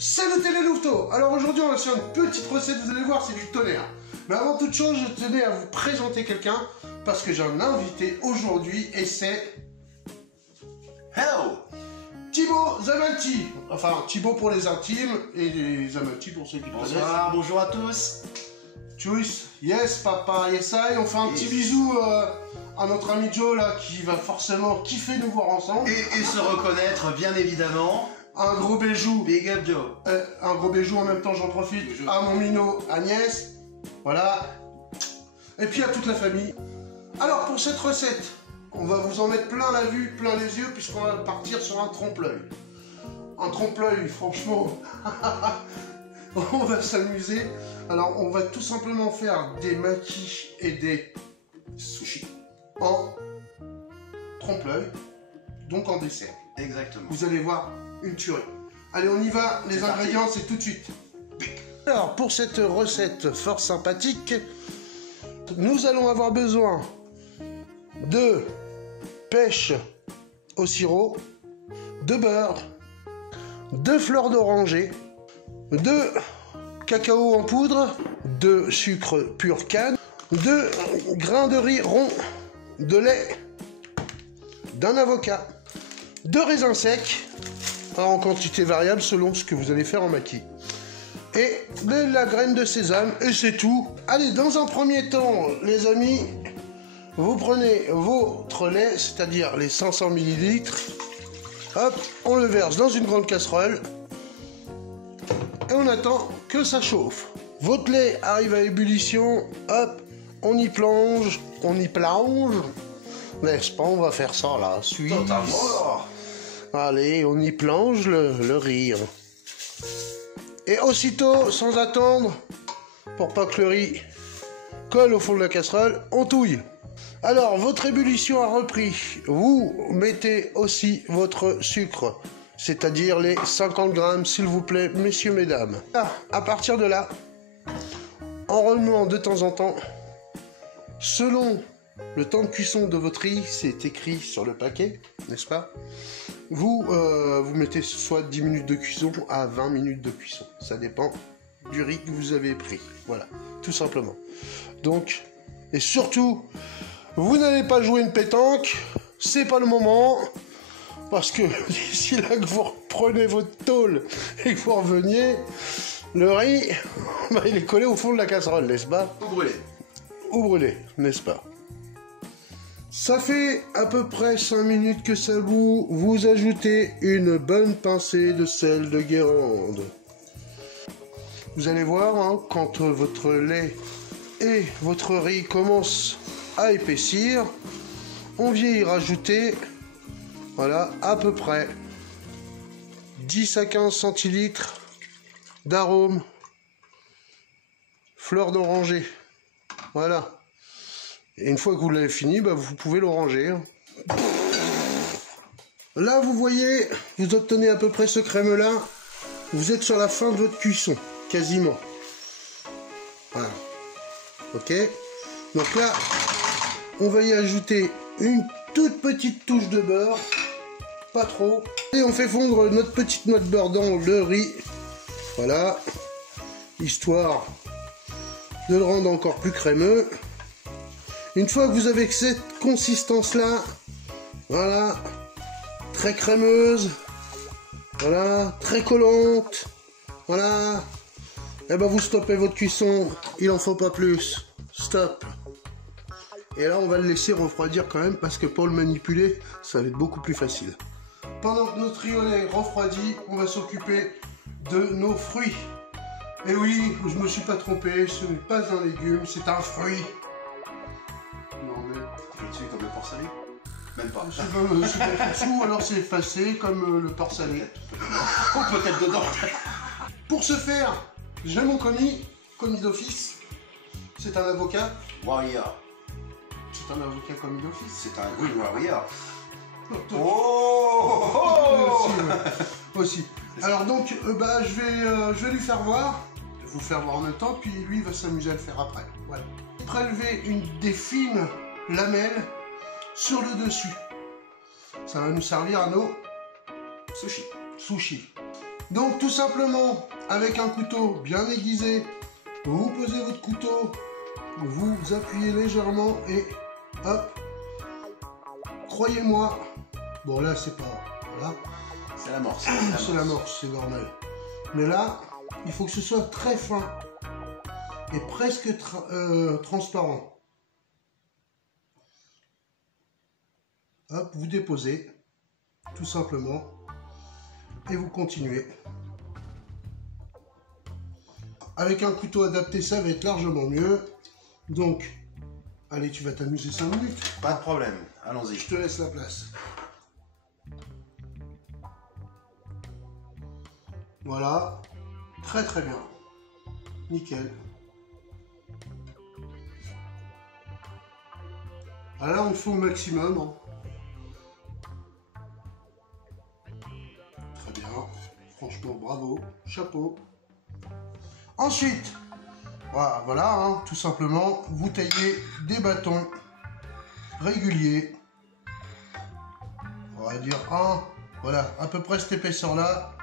Salut les louveteaux. Alors aujourd'hui on va faire une petite recette, vous allez voir c'est du tonnerre. Mais avant toute chose je tenais à vous présenter quelqu'un parce que j'ai un invité aujourd'hui et c'est... Hello, Thibaut Zamalti. Enfin Thibaut pour les intimes et les Zamalti pour ceux qui connaissent. bonsoir, bonjour à tous. Tchuss, yes papa, yes I. On fait un petit bisou à notre ami Joe là qui va forcément kiffer nous voir ensemble. Et se reconnaître bien évidemment. Un gros bijou. Big up Joe. Un gros bijou en même temps, j'en profite à mon minot Agnès. Voilà. Et puis à toute la famille. Alors pour cette recette, on va vous en mettre plein la vue, plein les yeux, puisqu'on va partir sur un trompe-l'œil. Un trompe-l'œil, franchement, on va s'amuser. Alors on va tout simplement faire des makis et des sushis en trompe-l'œil, donc en dessert. Exactement. Vous allez voir une tuerie. Allez, on y va. Les ingrédients, c'est tout de suite. Alors, pour cette recette fort sympathique, nous allons avoir besoin de pêche au sirop, de beurre, de fleurs d'oranger, de cacao en poudre, de sucre pur canne, de grains de riz rond, de lait, d'un avocat, de raisins secs, en quantité variable selon ce que vous allez faire en maquis, et de la graine de sésame, et c'est tout. Allez, dans un premier temps, les amis, vous prenez votre lait, c'est-à-dire les 500 ml, hop, on le verse dans une grande casserole, et on attend que ça chauffe. Votre lait arrive à ébullition, hop, on y plonge, n'est-ce pas, on va faire ça là, suisse. Totalement. Allez, on y plonge le riz. Et aussitôt, sans attendre, pour pas que le riz colle au fond de la casserole, on touille. Alors, votre ébullition a repris. Vous mettez aussi votre sucre, c'est-à-dire les 50 grammes, s'il vous plaît, messieurs, mesdames. À partir de là, en remuant de temps en temps, selon le temps de cuisson de votre riz, c'est écrit sur le paquet, n'est-ce pas? Vous mettez soit 10 minutes de cuisson à 20 minutes de cuisson. Ça dépend du riz que vous avez pris. Voilà, tout simplement. Donc, et surtout, vous n'allez pas jouer une pétanque. C'est pas le moment. Parce que d'ici là que vous reprenez votre tôle et que vous reveniez, le riz, bah, il est collé au fond de la casserole, n'est-ce pas? Ou brûlé. Ou brûlé, n'est-ce pas? Ça fait à peu près 5 minutes que ça bout. Vous ajoutez une bonne pincée de sel de Guérande. Vous allez voir, hein, quand votre lait et votre riz commencent à épaissir, on vient y rajouter, voilà, à peu près 10 à 15 centilitres d'arôme fleur d'oranger. Voilà. Et une fois que vous l'avez fini, bah, vous pouvez l'oranger. Hein. Là, vous voyez, vous obtenez à peu près ce crème-là. Vous êtes sur la fin de votre cuisson, quasiment. Voilà. Ok. Donc là, on va y ajouter une toute petite touche de beurre. Pas trop. Et on fait fondre notre petite noix de beurre dans le riz. Voilà. Histoire de le rendre encore plus crémeux. Une fois que vous avez cette consistance-là, voilà, très crémeuse, voilà, très collante, voilà, et ben vous stoppez votre cuisson, il en faut pas plus, stop. Et là on va le laisser refroidir quand même parce que pour le manipuler, ça va être beaucoup plus facile. Pendant que notre riolet refroidit, on va s'occuper de nos fruits. Et oui, je me suis pas trompé, ce n'est pas un légume, c'est un fruit. Tu comme le porc salé? Même pas. C'est comme ou alors c'est effacé comme le porc salé. Ou peut-être dedans. Pour ce faire, j'ai mon commis d'office. C'est un avocat. Warrior. C'est un avocat commis d'office. C'est un oui, warrior. Oh, aussi. Alors donc, bah, je vais lui faire voir. Vous faire voir en même temps, puis lui il va s'amuser à le faire après. Voilà. Prélever des fines lamelles sur le dessus. Ça va nous servir à nos sushis. Donc tout simplement, avec un couteau bien aiguisé, vous posez votre couteau, vous appuyez légèrement et hop, croyez-moi, bon là c'est pas, voilà, C'est l'amorce. c'est l'amorce, c'est normal. Mais là, il faut que ce soit très fin et presque transparent. Hop, vous déposez, tout simplement, et vous continuez. Avec un couteau adapté, ça va être largement mieux. Donc, allez, tu vas t'amuser 5 minutes. Pas de problème, allons-y. Je te laisse la place. Voilà, très très bien. Nickel. Alors là, on le fait au maximum. Hein. Très bien. Franchement, bravo. Chapeau. Ensuite, voilà hein, tout simplement, vous taillez des bâtons réguliers. On va dire un, voilà, à peu près cette épaisseur-là.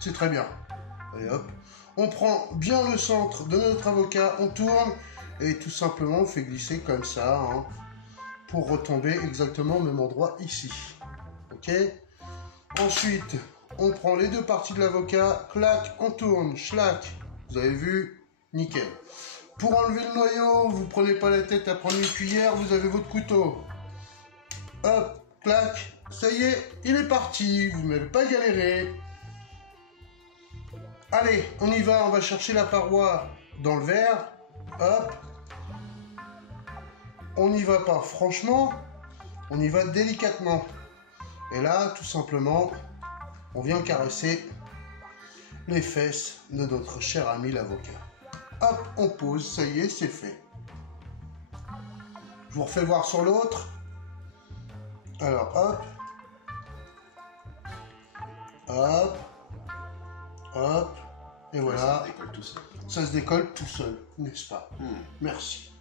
C'est très bien. Allez hop. On prend bien le centre de notre avocat, on tourne et tout simplement on fait glisser comme ça hein, pour retomber exactement au même endroit ici. Ok. Ensuite, on prend les deux parties de l'avocat, clac, on tourne, schlac. Vous avez vu, nickel. Pour enlever le noyau, vous prenez pas la tête à prendre une cuillère, vous avez votre couteau. Hop, clac, ça y est, il est parti, vous n'avez pas galéré. Allez, on y va, on va chercher la paroi dans le verre. Hop. On n'y va pas franchement, on y va délicatement. Et là, tout simplement, on vient caresser les fesses de notre cher ami l'avocat. Hop, on pose, ça y est, c'est fait. Je vous refais voir sur l'autre. Alors, hop. Hop. Hop. Et voilà. Ça se décolle tout seul. Ça se décolle tout seul, n'est-ce pas? Merci.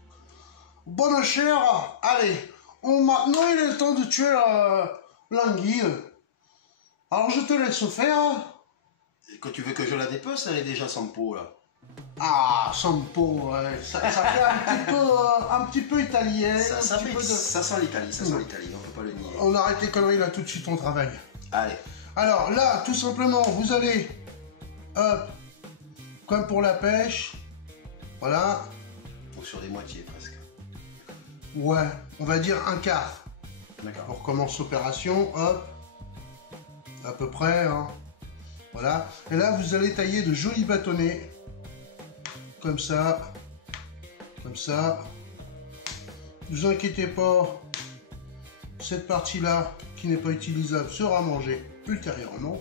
Bon, ma chère, allez. Maintenant, il est le temps de tuer l'anguille. Alors, je te laisse faire. Et quand tu veux que je la dépece, elle est déjà sans peau là. Ah, sans peau, ouais. Ça fait un petit peu italien. Ça sent l'Italie, ça sent l'Italie, on peut pas le nier. On arrête les conneries là tout de suite, on travaille. Allez. Alors là, tout simplement, vous allez, hop, comme pour la pêche, voilà. Donc sur des moitiés presque. Ouais, on va dire un quart. D'accord. On recommence l'opération, hop, à peu près, hein. Voilà. Et là, vous allez tailler de jolis bâtonnets. Comme ça. Comme ça. Ne vous inquiétez pas. Cette partie-là, qui n'est pas utilisable, sera mangée ultérieurement.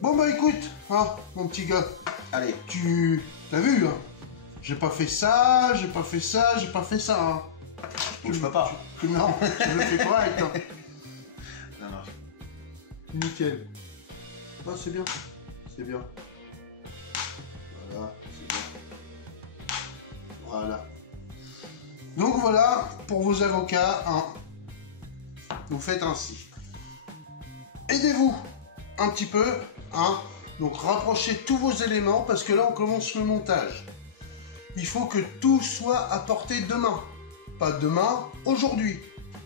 Bon bah écoute, hein, mon petit gars. Allez. Tu... T'as vu, hein. J'ai pas fait ça, j'ai pas fait ça, j'ai pas fait ça, hein. Donc je peux pas. Non, tu le fais correct, hein. Non, non. Nickel. Ah, c'est bien. C'est bien. Voilà, c'est bien. Voilà. Donc voilà, pour vos avocats, hein, vous faites ainsi. Aidez-vous un petit peu, hein. Donc rapprochez tous vos éléments parce que là on commence le montage. Il faut que tout soit à portée de main. Pas demain, aujourd'hui.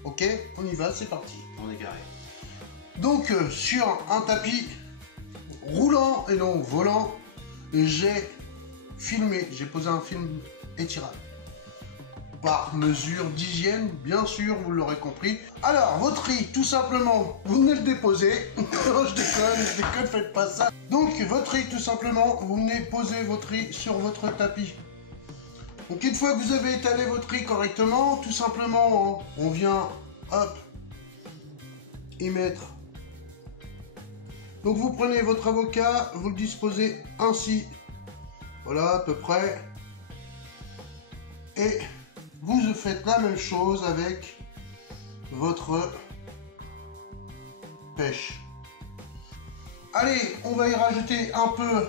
Ok, on y va, c'est parti. On est carré. Donc sur un tapis roulant et non volant, j'ai filmé, j'ai posé un film étirable. Par mesure d'hygiène, bien sûr, vous l'aurez compris. Alors, votre riz, tout simplement, vous venez le déposer. Non, je déconne, faites pas ça. Donc, votre riz, tout simplement, vous venez poser votre riz sur votre tapis. Donc, une fois que vous avez étalé votre riz correctement, tout simplement, on vient, hop, y mettre. Donc, vous prenez votre avocat, vous le disposez ainsi. Voilà, à peu près. Et vous faites la même chose avec votre pêche. Allez, on va y rajouter un peu,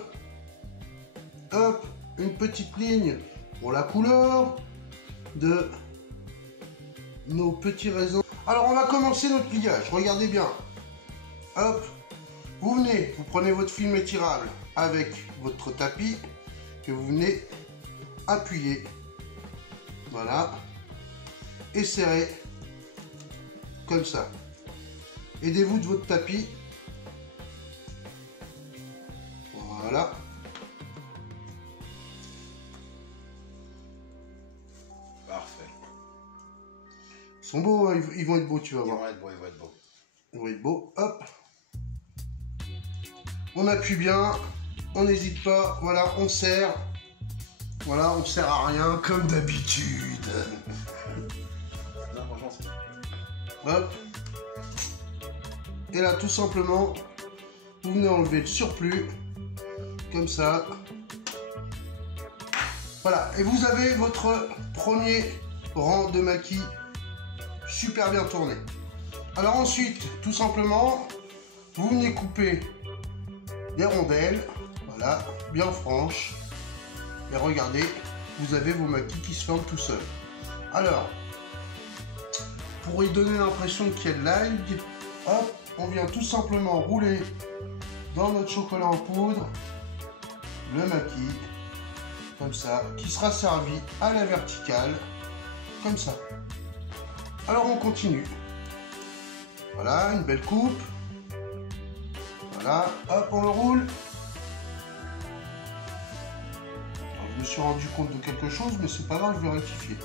hop, une petite ligne pour la couleur de nos petits raisins. Alors, on va commencer notre pliage. Regardez bien. Hop, Vous venez, vous prenez votre film étirable avec votre tapis que vous venez appuyer. Voilà. Et serrer comme ça. Aidez-vous de votre tapis. Voilà. Parfait. Ils sont beaux, hein, ils vont être beaux, tu vas voir. Ils vont être beaux, ils vont être beaux. Ils vont être beaux. Hop. On appuie bien. On n'hésite pas. Voilà, on serre. Voilà, on sert à rien comme d'habitude. Non, franchement, c'est... Hop. Et là, tout simplement, vous venez enlever le surplus. Comme ça. Voilà. Et vous avez votre premier rang de maquis super bien tourné. Alors ensuite, tout simplement, vous venez couper des rondelles. Voilà, bien franches. Et regardez, vous avez vos maquis qui se forment tout seuls. Alors, pour y donner l'impression qu'il y a de l'algue, hop, on vient tout simplement rouler dans notre chocolat en poudre le maquis, comme ça, qui sera servi à la verticale, comme ça. Alors on continue. Voilà, une belle coupe. Voilà, hop, on le roule. Alors, je me suis rendu compte de quelque chose, mais c'est pas grave, je vais rectifier.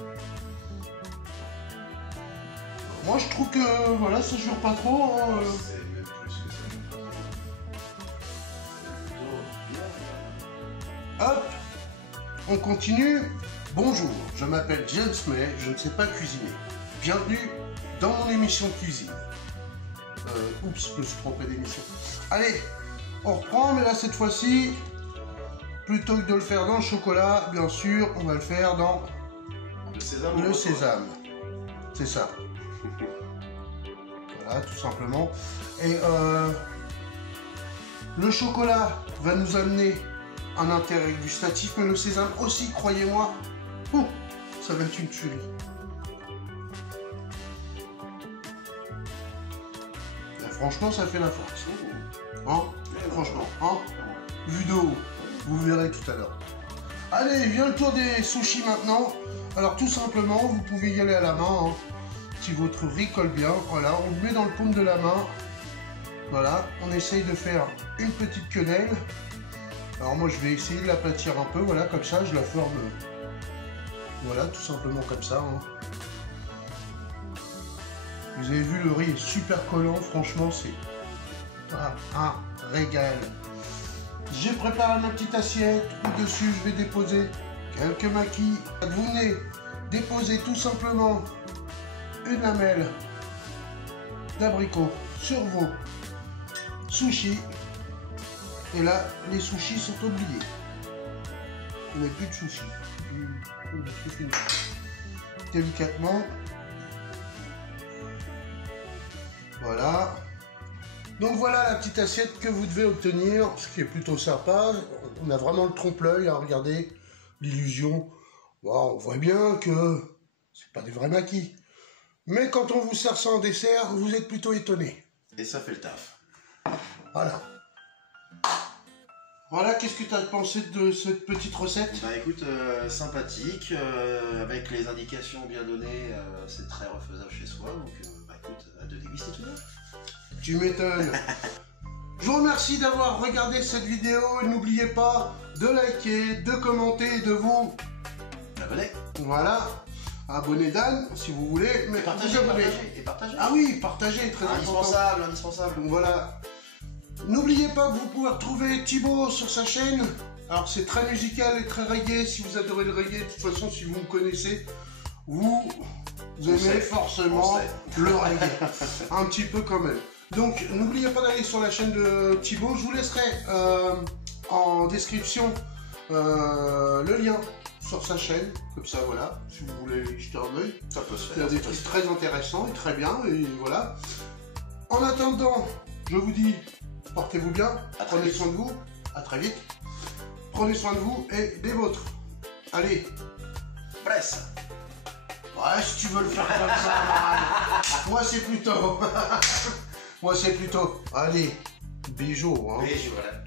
Moi je trouve que voilà, ça jure pas trop. Hein, C'est même plus que ça. C'est plutôt bien. Hop, on continue. Bonjour, je m'appelle James May, je ne sais pas cuisiner. Bienvenue dans mon émission cuisine. Oups, je me suis trompé d'émission. Allez, on reprend, mais là cette fois-ci, plutôt que de le faire dans le chocolat, bien sûr, on va le faire dans Le sésame. le sésame. C'est ça. Voilà, tout simplement. Et le chocolat va nous amener un intérêt gustatif, mais le sésame aussi, croyez-moi, ça va être une tuerie. Et franchement, ça fait la force. Hein? Franchement, hein? Vu de haut, vous verrez tout à l'heure. Allez, vient le tour des sushis maintenant. Alors tout simplement, vous pouvez y aller à la main. Hein. Si votre riz colle bien, voilà, on le met dans le paume de la main. Voilà, on essaye de faire une petite quenelle. Alors moi je vais essayer de l'aplatir un peu, voilà, comme ça, je la forme, voilà, tout simplement comme ça. Hein. Vous avez vu, le riz est super collant, franchement, c'est un régal. J'ai préparé ma petite assiette, où dessus je vais déposer quelques maquis. Vous venez déposer tout simplement une lamelle d'abricot sur vos sushis. Et là, les sushis sont oubliés. Il n'y a plus de sushis. C'est fini. Délicatement. Voilà. Donc voilà la petite assiette que vous devez obtenir, ce qui est plutôt sympa. On a vraiment le trompe-l'œil, hein, regardez l'illusion. Bon, on voit bien que c'est pas des vrais maquis. Mais quand on vous sert ça en dessert, vous êtes plutôt étonné. Et ça fait le taf. Voilà. Voilà, qu'est-ce que tu as pensé de cette petite recette? Bah écoute, sympathique, avec les indications bien données, c'est très refaisable chez soi, donc bah écoute, à de déguster tout de même. Tu m'étonnes. Je vous remercie d'avoir regardé cette vidéo et n'oubliez pas de liker, de commenter et de vous Abonnez. Voilà. Abonnez Dan si vous voulez, mais Partagez, vous abonnez. partagez, et partagez. Ah oui, partagez, très important. Indispensable, indispensable. Donc voilà. N'oubliez pas que vous pouvez retrouver Thibaut sur sa chaîne. Alors c'est très musical et très reggae. Si vous adorez le reggae, de toute façon, si vous me connaissez, vous aimez forcément le reggae. Un petit peu quand même. Donc n'oubliez pas d'aller sur la chaîne de Thibaut. Je vous laisserai en description le lien sur sa chaîne. Comme ça, voilà. Si vous voulez jeter un œil. Ça peut se faire. Il y a des trucs très intéressants et très bien. Et voilà. En attendant, je vous dis, portez-vous bien, prenez soin de vous, à très vite. Prenez soin de vous et des vôtres. Allez. Presse. Ouais, si tu veux le faire comme ça, moi c'est plutôt. Moi c'est plutôt. Allez. Bijou, hein. Bijou, voilà.